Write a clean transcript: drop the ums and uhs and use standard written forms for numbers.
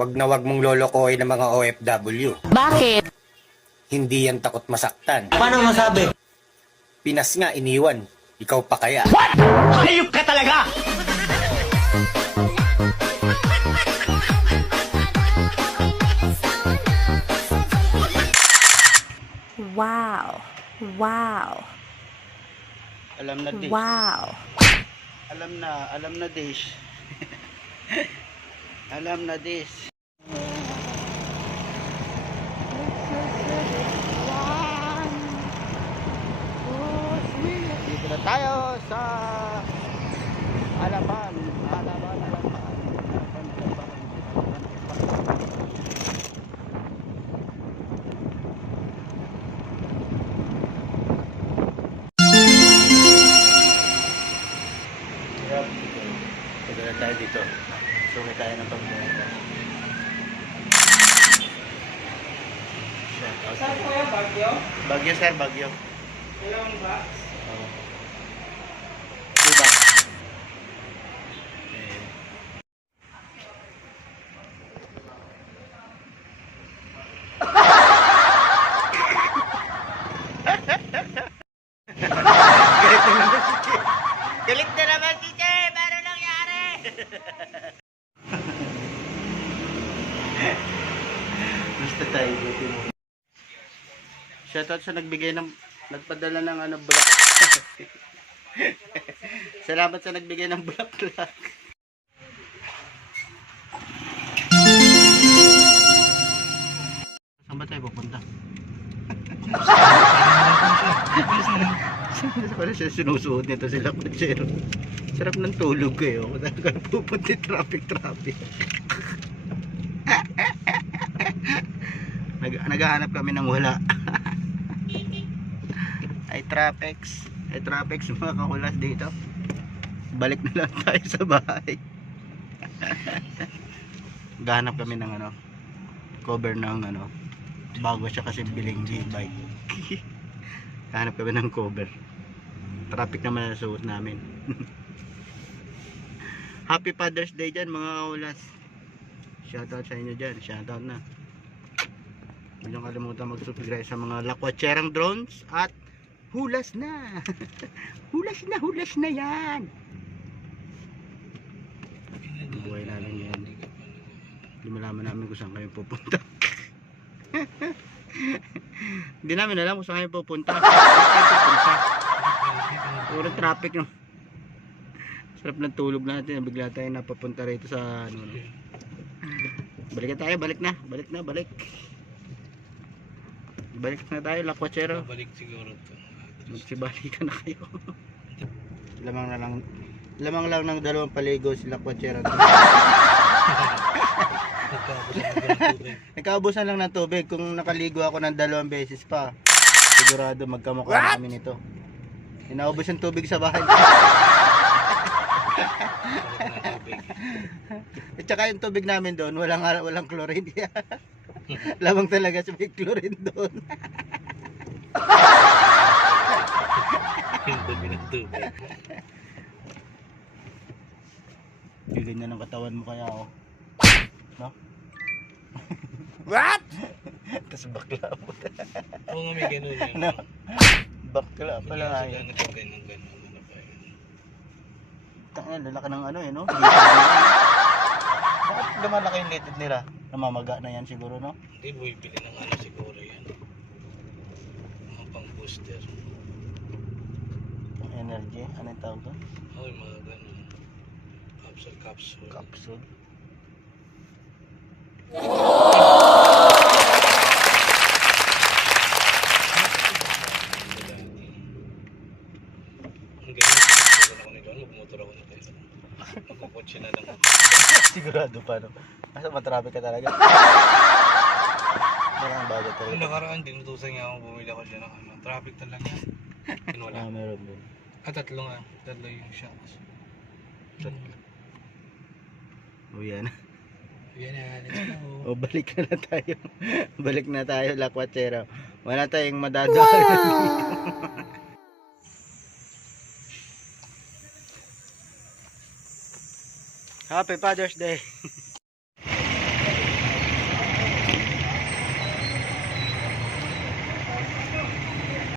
Wag na wag mong lolokohin ng mga OFW. Bakit? Hindi yan takot masaktan. Paano masabi? Pinas nga iniwan. Ikaw pa kaya? Hayop ka talaga! Wow. Wow. Alam na dish. Wow. Alam na dish. Alam na dish. Dito na tayo sa Alapan. Pagdala tayo dito. Suki tayo ng pagdala. Saan po yung Bagyo? Bagyo sir, Bagyo. Ilang ba? Oo. Diba? Galit na naman si Che! Paano nangyari? Basta tayo buti mo. Shoutout sa nagpadala ng bulaklak. Salamat sa nagbigay ng bulaklak. Saan ba tayo pupunta? Parang siya sinusuot nito sila kutsero. Sarap ng tulog kayo. Talaga pupunta traffic. Naghahanap kami ng wala. Ay traffics mga kakulas dito. Balik na lang tayo sa bahay. Gahanap kami ng cover ng bago siya kasi biling G-bike. Gahanap kami ng cover. Traffic naman na suot namin. Happy Father's Day dyan mga kakulas. Shoutout sa inyo dyan. Shoutout na. Huwag niyong kalimutan mag-subscribe sa mga lakwatserang drones at hulas na. hulas na yan. Buhay namin yan. Hindi malaman namin kung saan kayo pupunta. Hindi namin alam kung saan kayo pupunta. Puro traffic no. Sarap ng tulog natin. Bigla tayo napapunta rito sa Balik na. Balik na tayo, lakwachero. Balik siguro to. Magsibalikan na kayo. Lamang lang ng dalawang paligo si lakwachero. Nagkaubusan lang ng tubig. Kung nakaligo ako ng 2 beses pa, sigurado magkamukha namin ito. Inaubos yung tubig sa bahay. At saka yung tubig namin doon, walang chlorine. Lamang talaga sa may chlorine doon. Yung dumi ng tubig. Bilin na ng katawan mo kaya ako. No? What? Tapos bakla mo. Oo nga may ganun yun. No? Bakla pala nga yun. Ganun. Tangin, lalaki ng no? Bakit lumalaki yung litid nila? Namamaga na yan siguro, no? Hindi, bumibili ng siguro yan. Mga pang booster. Energy, ano yung tawag doon? Oo, yung mga ganun. Capsule. Capsule. Ang ganun, siguro ako nito. Magmotor ako nito. Magkukotse na lang. Sigurado pa, no? Nasa matraffic ka talaga. Maraming bago talaga. Yung nakaraan, dinutusan niya ako, bumili ako siya ng traffic talaga. Wala. Meron din. Tatlo yung shocks. O yan. Yan na, let's go. O balik na tayo lakwachero. Wala tayong madadaan. Happy Father's Day.